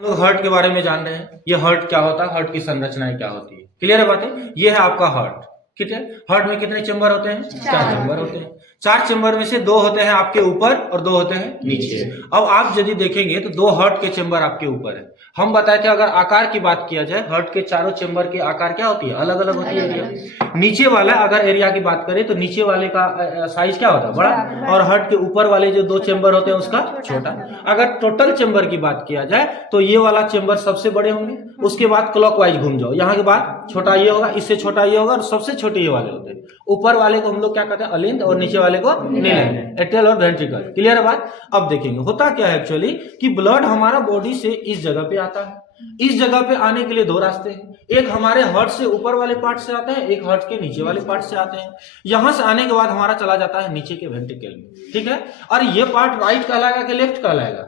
हम लोग हार्ट के बारे में जान रहे हैं। ये हार्ट क्या होता है, हार्ट की संरचनाएं क्या होती है, क्लियर है बातें। ये है आपका हार्ट, ठीक है। हार्ट में कितने चेंबर होते हैं? 4 चेंबर होते हैं। 4 चेंबर में से 2 होते हैं आपके ऊपर और 2 होते हैं नीचे। अब आप यदि देखेंगे तो 2 हार्ट के चेंबर आपके ऊपर है। हम बताए थे अगर आकार की बात किया जाए, हार्ट के चारों चेंबर के आकार क्या होती है? अलग अलग होती है एरिया। नीचे वाला अगर एरिया की बात करें तो नीचे वाले का साइज क्या होता है? बड़ा, और हार्ट के ऊपर वाले जो 2 चेंबर होते हैं उसका छोटा। अगर टोटल चेंबर की बात किया जाए तो ये वाला चेंबर सबसे बड़े होंगे, उसके बाद क्लॉकवाइज घूम जाओ, यहाँ के बाद छोटा ये होगा, इससे छोटा ये होगा, और सबसे छोटे ये वाले होते हैं। ऊपर वाले को हम लोग क्या कहते हैं? अलिंद, और नीचे वाले को नीलम, एट्रियल और वेंट्रिकल, क्लियर है बात। अब देखेंगे होता क्या है एक्चुअली कि ब्लड हमारा बॉडी से इस जगह पे आता है। इस जगह पे आने के लिए 2 रास्ते हैं, एक हमारे हार्ट से ऊपर वाले पार्ट से आते हैं, एक हार्ट के नीचे वाले पार्ट से आते हैं। यहां से आने के बाद हमारा चला जाता है नीचे के वेंट्रिकल में, ठीक है। और ये पार्ट राइट कहलाएगा कि लेफ्ट कहलाएगा?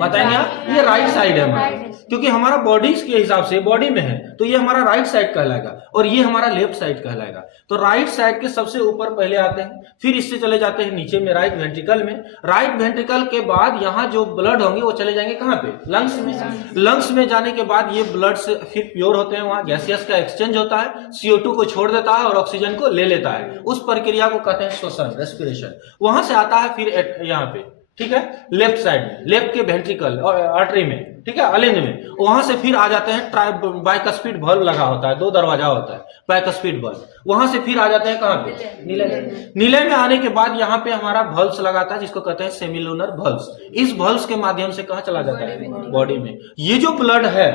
बताएंगे आप? ये राइट साइड है हमारा, क्योंकि हमारा बॉडी के हिसाब से बॉडी में है तो ये हमारा राइट साइड कहलाएगा, और ये हमारा लेफ्ट साइड कहलाएगा। तो राइट साइड के सबसे ऊपर पहले आते हैं, फिर इससे चले जाते हैं नीचे में राइट वेंट्रिकल में। राइट वेंट्रिकल के बाद यहाँ जो ब्लड होंगे वो चले जाएंगे कहाँ पे? लंग्स में। लंग्स में जाने के बाद ये ब्लड से फिर प्योर होते हैं, वहां गैसियस का एक्सचेंज होता है, CO2 को छोड़ देता है और ऑक्सीजन को ले लेता है। उस प्रक्रिया को कहते हैं श्वसन, रेस्पिरेशन। वहां से आता है फिर यहाँ पे, ठीक है, लेफ्ट साइड में, लेफ्ट के वेंट्रिकल और आर्टरी में, ठीक है, अलिंद में। वहां से फिर आ जाते हैं, बाइकस्पिड वाल्व लगा होता है, 2 दरवाजा होता है, बाइकस्पिड वाल्व। वहां से फिर आ जाते हैं कहां पे? नीले में। नीले में आने के बाद यहाँ पे हमारा वल्व्स लगाता है जिसको कहते हैं सेमिलुनर वल्व्स। इस वल्व्स के माध्यम से कहाँ चला जाता है? बॉडी में। ये जो ब्लड है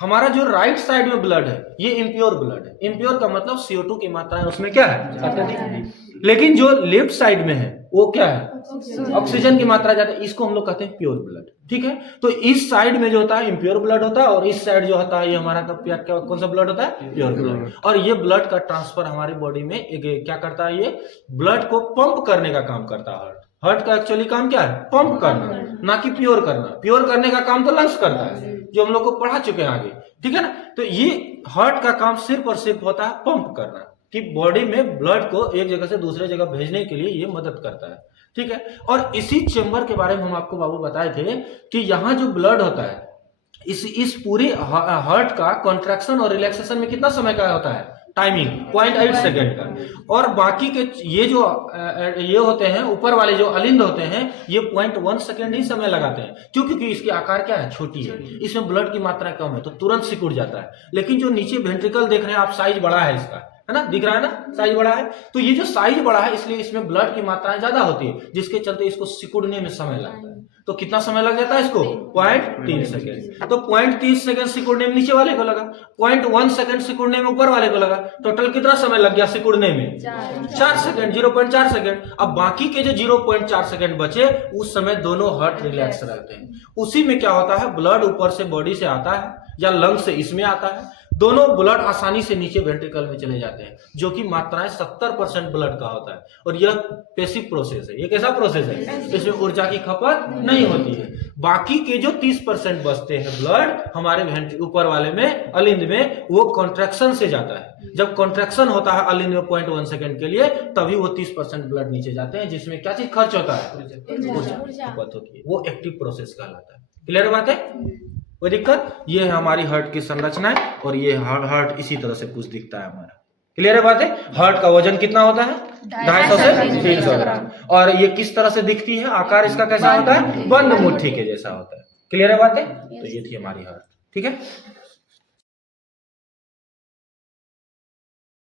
हमारा, जो राइट साइड में ब्लड है, ये इम्प्योर ब्लड है। इम्प्योर का मतलब CO2 की मात्रा है उसमें क्या है? अत्यधिक। लेकिन जो लेफ्ट साइड में है वो क्या है? ऑक्सीजन की मात्रा ज्यादा, इसको हम लोग कहते हैं प्योर ब्लड, ठीक है। तो इस साइड में जो होता है इम्प्योर ब्लड होता है, और इस साइड जो होता है ये हमारा कौन सा ब्लड होता है? Pure blood. और ये ब्लड का ट्रांसफर हमारी बॉडी में क्या करता है? ये ब्लड को पंप करने का काम करता है। हार्ट का एक्चुअली काम क्या है? पंप करना, ना कि प्योर करना। प्योर करने का काम तो लंग्स करता है, जो हम लोग को पढ़ा चुके हैं आगे, ठीक है ना। तो ये हार्ट का काम सिर्फ और सिर्फ होता है पंप करना, कि बॉडी में ब्लड को एक जगह से दूसरे जगह भेजने के लिए ये मदद करता है, ठीक है। और इसी चेंबर के बारे में हम आपको बाबू बताए थे कि यहाँ जो ब्लड होता है, इस पूरे हार्ट का कॉन्ट्रैक्शन और रिलैक्सेशन में कितना समय का होता है? टाइमिंग 0.8 सेकेंड का। और बाकी के ये होते हैं ऊपर वाले जो अलिंद होते हैं, ये 0.1 सेकेंड ही समय लगाते हैं। क्यों? क्योंकि इसकी आकार क्या है? छोटी है, इसमें ब्लड की मात्रा कम है तो तुरंत सिकुड़ जाता है। लेकिन जो नीचे वेंट्रिकल देख रहे हैं आप, साइज बड़ा है इसका, है ना, दिख रहा है ना, साइज बड़ा है। तो ये जो साइज बड़ा है इसलिए इसमें ब्लड की मात्राएं ज्यादा होती है, जिसके चलते इसको सिकुड़ने में समय लगता है। तो कितना समय लग जाता है इसको? 0.3 सेकेंड। तो 0.3 सेकेंड सिकुड़ने में नीचे वाले को लगा, 0.1 सेकेंड सिकुड़ने में ऊपर वाले को लगा। टोटल कितना समय लग गया सिकुड़ने में? 4 सेकेंड, 0.4 सेकेंड। अब बाकी के जो 0.4 सेकेंड बचे, उस समय दोनों हार्ट रिलैक्स रहते हैं। उसी में क्या होता है? ब्लड ऊपर से बॉडी से आता है या लंग से इसमें आता है, दोनों ब्लड आसानी से नीचे वेंट्रिकल में चले जाते हैं, जो कि मात्राएं 70% ब्लड का होता है। और यह पैसिव प्रोसेस है। ये कैसा प्रोसेस है? इसमें ऊर्जा की खपत नहीं होती है। बाकी के जो 30% बचते हैं ब्लड हमारे ऊपर वाले में, अलिंद में, वो कॉन्ट्रैक्शन से जाता है। जब कॉन्ट्रैक्शन होता है अलिंद में 0.1 सेकेंड के लिए, तभी वो 30% ब्लड नीचे जाते हैं, जिसमें क्या चीज खर्च होता है? ऊर्जा खपत होती है। वो एक्टिव प्रोसेस कहलाता है। क्लियर बात है? कोई दिक्कत? ये है हमारी हार्ट की संरचना है, और ये हार्ट इसी तरह से कुछ दिखता है हमारा। क्लियर है बात है? हार्ट का वजन कितना होता है? 250 से 300 ग्राम। और ये किस तरह से दिखती है? आकार इसका कैसा होता है? बंद मुट्ठी के जैसा होता है। क्लियर है बात है? तो ये थी हमारी हार्ट, ठीक है।